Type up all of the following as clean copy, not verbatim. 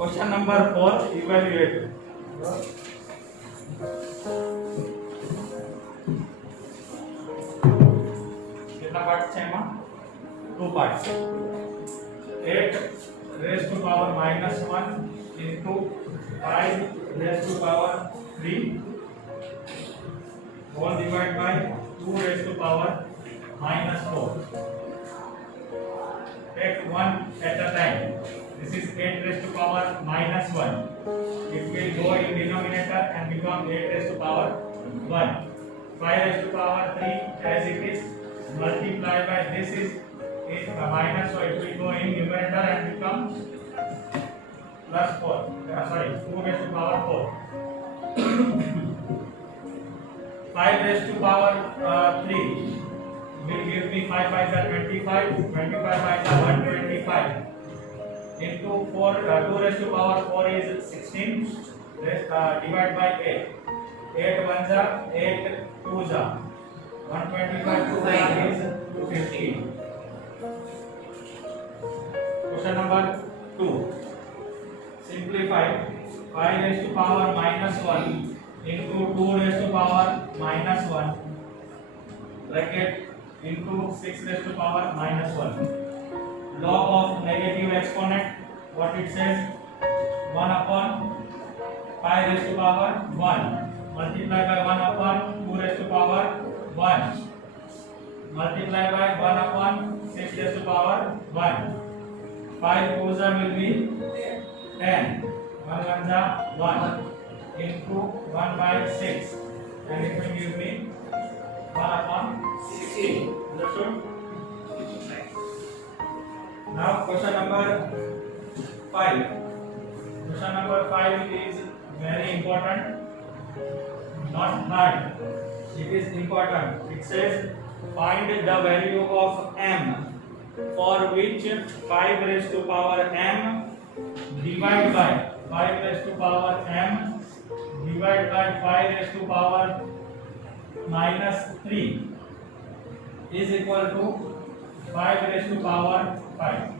Question number 4 evaluate कितना part है एमा 2 parts 8 raised to power minus 1 into 5 raised to power 3 whole divided by 2 raised to power minus 4. Take one at a time. This is 8 raised to power minus 1. It will go in denominator and become 8 raised to power 1. 5 raised to power 3 as it is multiplied by this is minus, so it will go in numerator and become plus 4. Sorry, 2 raised to power 4. 5 raised to power 3 will give me 5 by 25, 25 by 125 into 4, 2 raised to power 4 is 16, divide by 8, 8 ones are 8 twos are 125 to 5 is 250. Question number 2, simplify 5 raised to power minus 1 into 2 raised to power minus 1 bracket into 6 raised to power minus 1. Log of negative exponent, what it says, 1 upon 5 raised to power 1 multiply by 1 upon 2 raised to power 1 multiply by 1 upon 6 raised to power 1. 5 twos will be 10, 1 ones are 1 into 1 by 6 and it will give me 1 upon 16. Understood? Now question number 5. Question number 5 is very important, not hard. It is important. It says find the value of m for which 5 raised to power m divided by 5 raised to power m divided by 5 raised to power minus 3 is equal to 5 raised to power 5.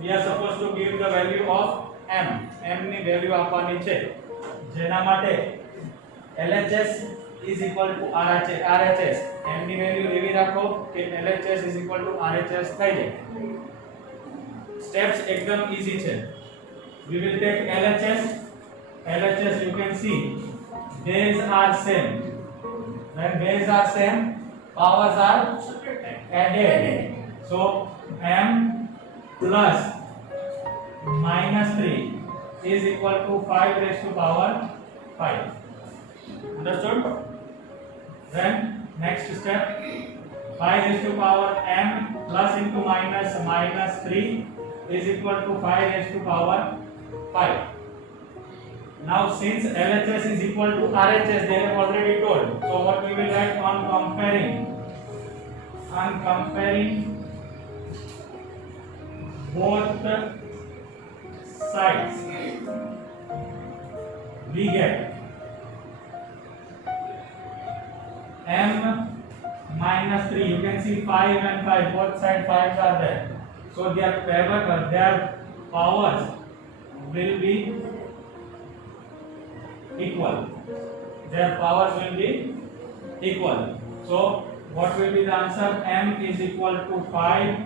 We are supposed to give the value of m. m ની value આપવાની છે જેના માટે LHS is equal to RHS. m ની value એવી રાખો કે LHS is equal to RHS થઈ જાય. Steps એકદમ easy છે. We will take LHS. LHS you can see bases are same. When bases are same, powers are added. So m plus minus 3 is equal to 5 raised to power 5. Understood? Then next step, 5 raised to power m plus into minus minus 3 is equal to 5 raised to power 5. Now since LHS is equal to RHS, they have already told. So what we will write on comparing both sides, we get m minus 3. You can see 5 and 5, both sides 5s are there. So their powers will be equal. Their powers will be equal. So what will be the answer? M is equal to 5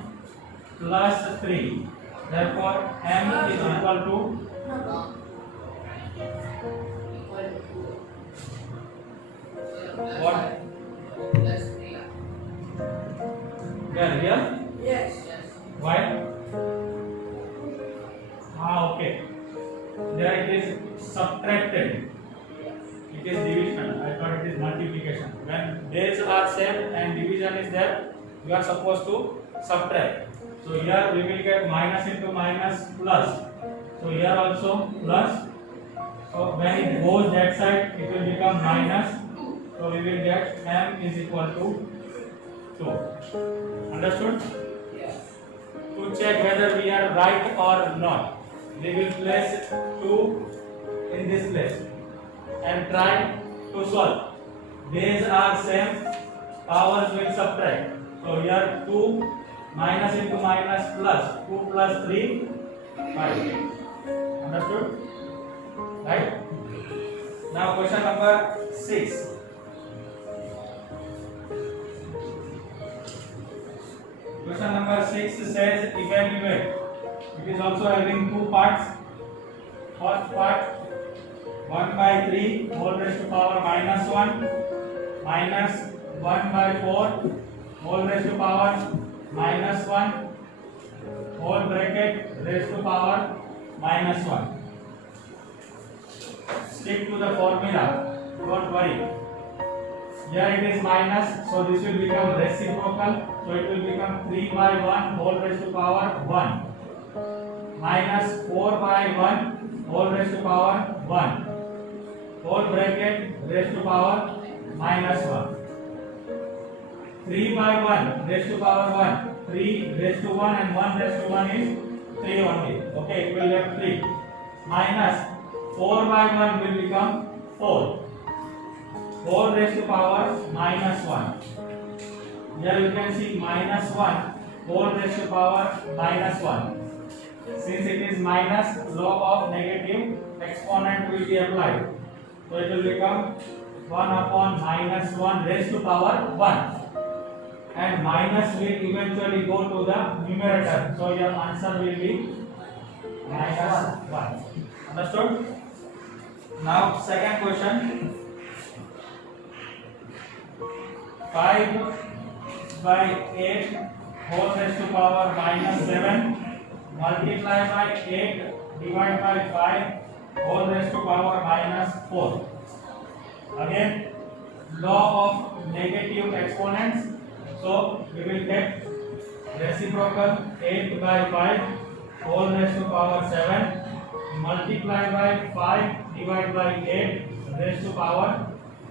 plus 3. Therefore m is equal to what? Here? Yes. Why? Okay. There it is subtracted. It is division. I thought it is multiplication. When bases are same and division is there, you are supposed to subtract. So here we will get minus into minus plus. So here also plus. So when it goes that side, it will become minus. So we will get m is equal to 2. Understood? Yes. To check whether we are right or not, we will place 2 in this place and try to solve. Bases are same, powers will subtract. So here 2 minus into minus plus 2 plus 3 5. Understood? Right? Now question number 6. Question number 6 says evaluate. It is also having two parts. First part 1 by 3 whole raised to power minus 1 minus 1 by 4 whole raised to power minus 1 whole bracket raised to power minus 1. Stick to the formula, don't worry. Here it is minus, so this will become reciprocal, so it will become 3 by 1 whole raised to power 1 minus 4 by 1 whole raised to power 1 whole bracket raised to power minus 1. 3 by 1 raised to power 1, 3 raised to 1 and 1 raised to 1 is 3 only. Okay, it will have 3 minus 4 by 1 will become 4 whole raised to power minus 1. Here you can see minus 1 whole raised to power minus 1. Since it is minus, law of negative exponent will be applied. So it will become 1 upon minus 1 raised to power 1. And minus will eventually go to the numerator. So your answer will be minus 1. Understood? Now second question. 5 by 8 whole raised to power minus 7 multiply by 8 divide by 5 whole raised to power minus 4. Again, law of negative exponents. So we will get reciprocal 8 by 5 whole raised to power 7 multiply by 5 divide by 8 raised to power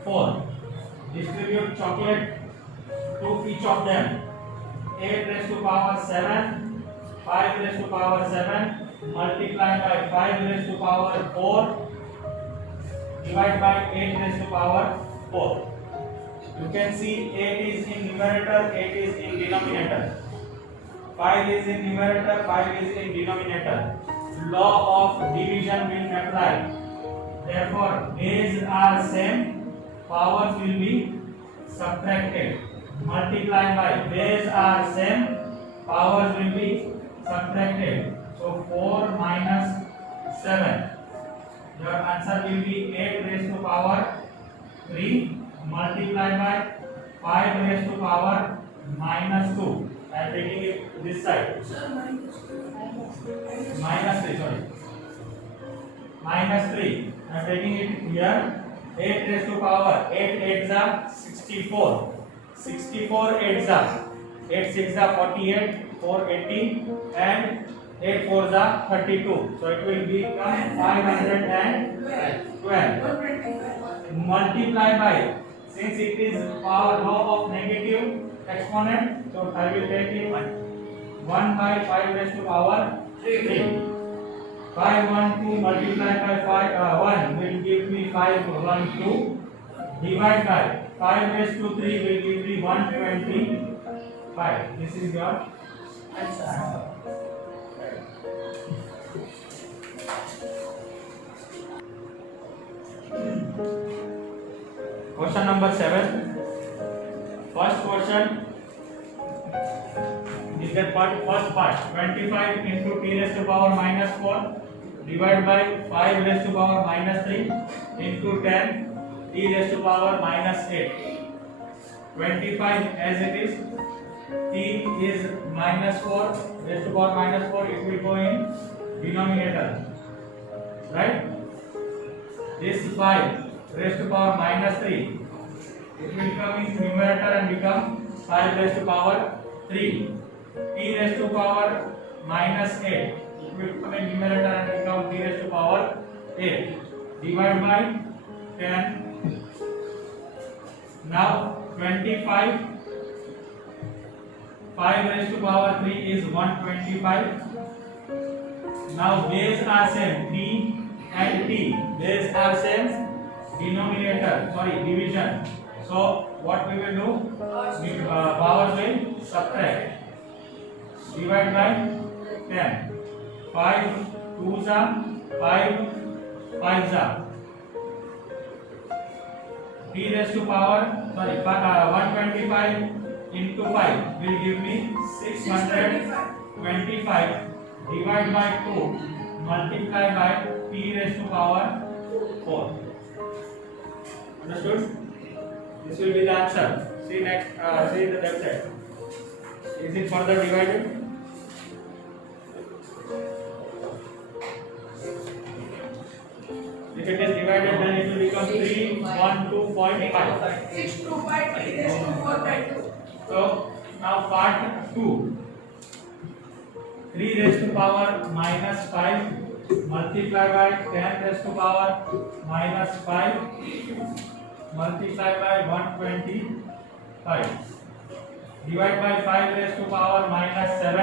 4. Distribute chocolate to each of them. 8 raised to power 7, 5 raised to power 7, multiply by 5 raised to power 4, divide by 8 raised to power 4. You can see 8 is in numerator, 8 is in denominator. 5 is in numerator, 5 is in denominator. Law of division will apply. Therefore, bases are same, powers will be subtracted. Multiply by base are same, powers will be subtracted. So 4 minus 7. Your answer will be 8 raised to power 3 multiply by 5 raised to power minus 2. I am taking it this side. Minus 3, sorry. Minus 3. I am taking it here. 8 raised to power 8 8s are 64. 64 8s are 8 6s are 48, 4 80 and 8 4s are 32. So it will become 512. Multiply by, since it is power law of negative exponent, so I will take it 1 by 5 raised to power 3. 5 1 2 multiply by 5 1 will give me 5 1 2 divide by 5 raised to 3 will give me 125. This is your answer. Question number 7. First question is the first part 25 into t raised to power minus 4 divided by 5 raised to power minus 3 into 10 t raised to power minus 8. 25 as it is, t is minus 4 raised to power minus 4, it will go in denominator, right? This 5 raised to power minus 3, it will come in numerator and become 5 raised to power 3. T raised to power minus 8, it will come in numerator and become t raised to power 8. Divide by 10. Now 25, 5 raised to power 3 is 125. Now base are same, t and t, base are same, denominator, sorry, division. So what we will do, powers will subtract. Divide by 10. 5 2s are 5 5s are t raised to power 125 into 5 will give me 625 divide by 2 multiply by t raised to power 4. Understood? This will be the answer. See next, see the left side. Is it further divided? If it is divided, then it will become 312.5. 625 t raised to 4 by 2. So now part 2. 3 raised to power minus 5 multiply by 10 raised to power minus 5 multiply by 125 divide by 5 raised to power minus 7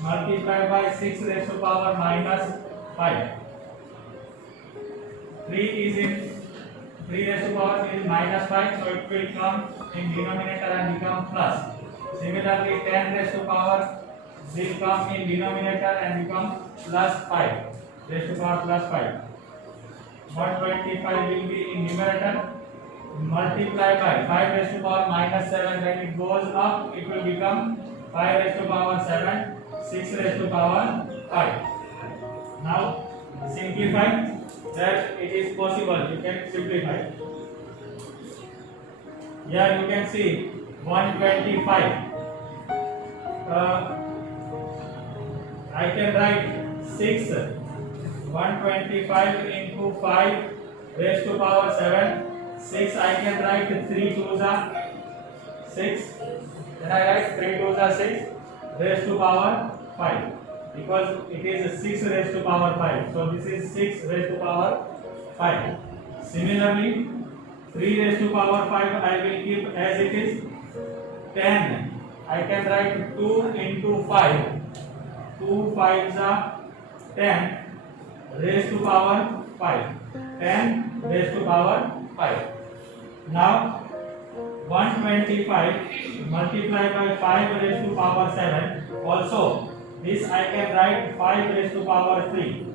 multiply by 6 raised to power minus 5. 3 is in 3 raised to power is minus 5, so it will come in denominator and become plus. Similarly 10 raised to power will come in denominator and become plus 5 raised to power plus 5. 125 will be in numerator, multiply by 5 raised to power minus 7, when it goes up it will become 5 raised to power 7, 6 raised to power 5. Now simplify, that it is possible, you can simplify. Here you can see 125. I can write 6 125 into 5 raised to power 7. 6 I can write 3 2s are 6. Then I write 3 2s are 6 raised to power 5, because it is 6 raised to power 5. So this is 6 raised to power 5. Similarly 3 raised to power 5 I will keep as it is. 10 I can write 2 into 5. 2 5s are 10 raised to power 5. 10 raised to power 5. Now 125 multiplied by 5 raised to power 7. Also this I can write 5 raised to power 3.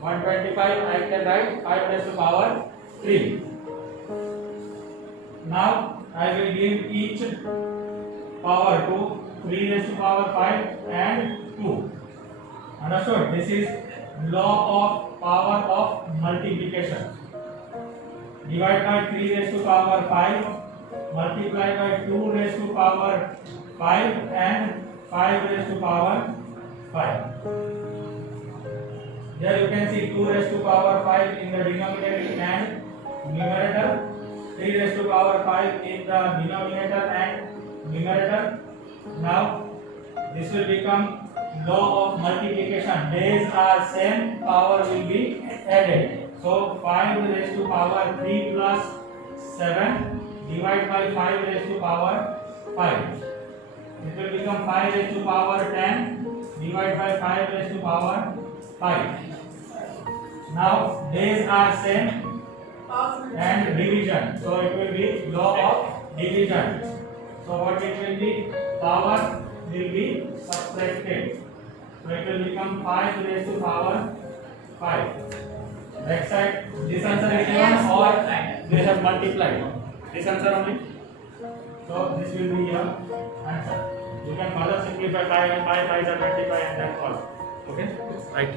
125 I can write 5 raised to power 3. Now I will give each power to 3 raised to power 5 and 2. Understood? This is law of power of multiplication. Divide by 3 raised to power 5, multiply by 2 raised to power 5 and 5 raised to power 5. Here you can see 2 raised to power 5 in the denominator and numerator, 3 raised to power 5 in the denominator and numerator. Now this will become law of multiplication. Days are same, power will be added. So 5 raised to power 3 plus 7 divide by 5 raised to power 5. It will become 5 raised to power 10 divide by 5 raised to power 5. Now days are same and division. So it will be law of division. So what it will be? Power will be subtracted. So it will become 5 raised to power 5. Next side, this answer is given or they have multiplied. This answer only. So this will be your answer. You can further simplify 5 and 5 5 are 25 and then solve. Okay? Right.